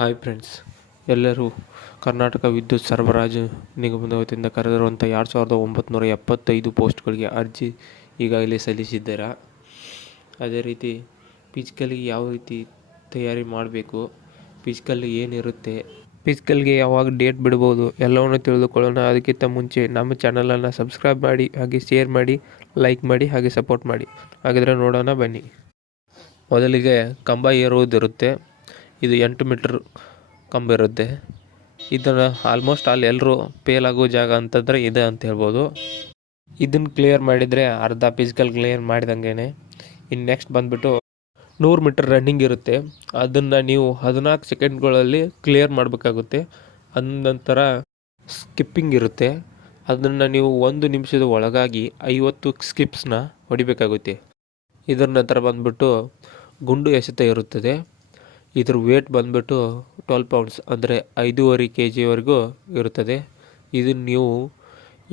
Hi friends, ಎಲ್ಲರೂ ಕರ್ನಾಟಕ ವಿದ್ಯುತ್ ಸರಬರಾಜು ನಿಗಮದ ವತಿಯಿಂದ ಕರೆದಿರುವಂಥ 2975 ಪೋಸ್ಟ್ಗಳಿಗೆ ಅರ್ಜಿ ಈಗಾಗಲೇ ಸಲ್ಲಿಸಿದ್ದೀರಾ. ಅದೇ ರೀತಿ ಫಿಸಿಕಲ್ಗೆ ಯಾವ ರೀತಿ ತಯಾರಿ ಮಾಡಬೇಕು, ಫಿಸಿಕಲ್ ಏನಿರುತ್ತೆ, ಫಿಸಿಕಲ್ಗೆ ಯಾವಾಗ ಡೇಟ್ ಬಿಡ್ಬೋದು ಎಲ್ಲವನ್ನು ತಿಳಿದುಕೊಳ್ಳೋಣ. ಅದಕ್ಕಿಂತ ಮುಂಚೆ ನಮ್ಮ ಚಾನಲನ್ನು ಸಬ್ಸ್ಕ್ರೈಬ್ ಮಾಡಿ, ಹಾಗೆ ಶೇರ್ ಮಾಡಿ, ಲೈಕ್ ಮಾಡಿ, ಹಾಗೆ ಸಪೋರ್ಟ್ ಮಾಡಿ. ಹಾಗಿದ್ರೆ ನೋಡೋಣ ಬನ್ನಿ. ಮೊದಲಿಗೆ ಕಂಬ ಏರುವುದಿರುತ್ತೆ. ಇದು 8 ಮೀಟ್ರ್ ಕಂಬ ಇರುತ್ತೆ. ಇದನ್ನು ಆಲ್ಮೋಸ್ಟ್ ಎಲ್ಲರೂ ಫೇಲ್ ಆಗೋ ಜಾಗ ಅಂತಂದರೆ ಇದೆ ಅಂತ ಹೇಳ್ಬೋದು. ಇದನ್ನು ಕ್ಲಿಯರ್ ಮಾಡಿದರೆ ಅರ್ಧ ಫಿಸಿಕಲ್ ಕ್ಲಿಯರ್ ಮಾಡಿದಂಗೆ. ಇನ್ನು ನೆಕ್ಸ್ಟ್ ಬಂದುಬಿಟ್ಟು 100 ಮೀಟರ್ ರನ್ನಿಂಗ್ ಇರುತ್ತೆ. ಅದನ್ನು ನೀವು 14 ಸೆಕೆಂಡ್ಗಳಲ್ಲಿ ಕ್ಲಿಯರ್ ಮಾಡಬೇಕಾಗುತ್ತೆ. ನಂತರ ಸ್ಕಿಪ್ಪಿಂಗ್ ಇರುತ್ತೆ. ಅದನ್ನು ನೀವು 1 ನಿಮಿಷದ ಒಳಗಾಗಿ 50 ಸ್ಕಿಪ್ಸ್ನ ಹೊಡಿಬೇಕಾಗುತ್ತೆ. ಇದರ ನಂತರ ಬಂದುಬಿಟ್ಟು ಗುಂಡು ಎಸೆತ ಇರುತ್ತದೆ. ಇದ್ರ ವೇಟ್ ಬಂದುಬಿಟ್ಟು 12 ಪೌಂಡ್ಸ್ ಅಂದರೆ 5.5 kg ಇರುತ್ತದೆ. ಇದನ್ನು ನೀವು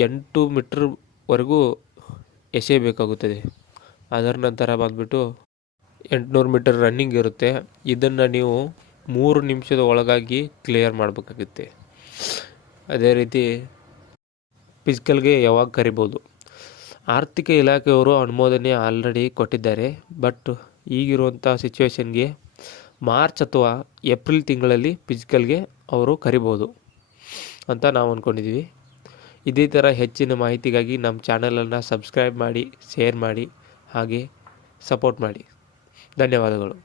8 ಮೀಟ್ರ್ವರೆಗೂ ಎಸೆಯಬೇಕಾಗುತ್ತದೆ. ಅದರ ನಂತರ ಬಂದುಬಿಟ್ಟು 800 ಮೀಟರ್ ರನ್ನಿಂಗ್ ಇರುತ್ತೆ. ಇದನ್ನು ನೀವು 3 ನಿಮಿಷದ ಒಳಗಾಗಿ ಕ್ಲಿಯರ್ ಮಾಡಬೇಕಾಗುತ್ತೆ. ಅದೇ ರೀತಿ ಫಿಸಿಕಲ್ಗೆ ಯಾವಾಗ ಕರಿಬೋದು, ಆರ್ಥಿಕ ಇಲಾಖೆಯವರು ಅನುಮೋದನೆ ಆಲ್ರೆಡಿ ಕೊಟ್ಟಿದ್ದಾರೆ. ಬಟ್ ಈಗಿರುವಂಥ ಸಿಚುವೇಶನ್ಗೆ ಮಾರ್ಚ್ ಅಥವಾ ಏಪ್ರಿಲ್ ತಿಂಗಳಲ್ಲಿ ಫಿಸಿಕಲ್ಗೆ ಅವರು ಕರಿಬೋದು ಅಂತ ನಾವು ಅಂದ್ಕೊಂಡಿದ್ದೀವಿ. ಇದೇ ಥರ ಹೆಚ್ಚಿನ ಮಾಹಿತಿಗಾಗಿ ನಮ್ಮ ಚಾನಲನ್ನು ಸಬ್ಸ್ಕ್ರೈಬ್ ಮಾಡಿ, ಶೇರ್ ಮಾಡಿ, ಹಾಗೆ ಸಪೋರ್ಟ್ ಮಾಡಿ. ಧನ್ಯವಾದಗಳು.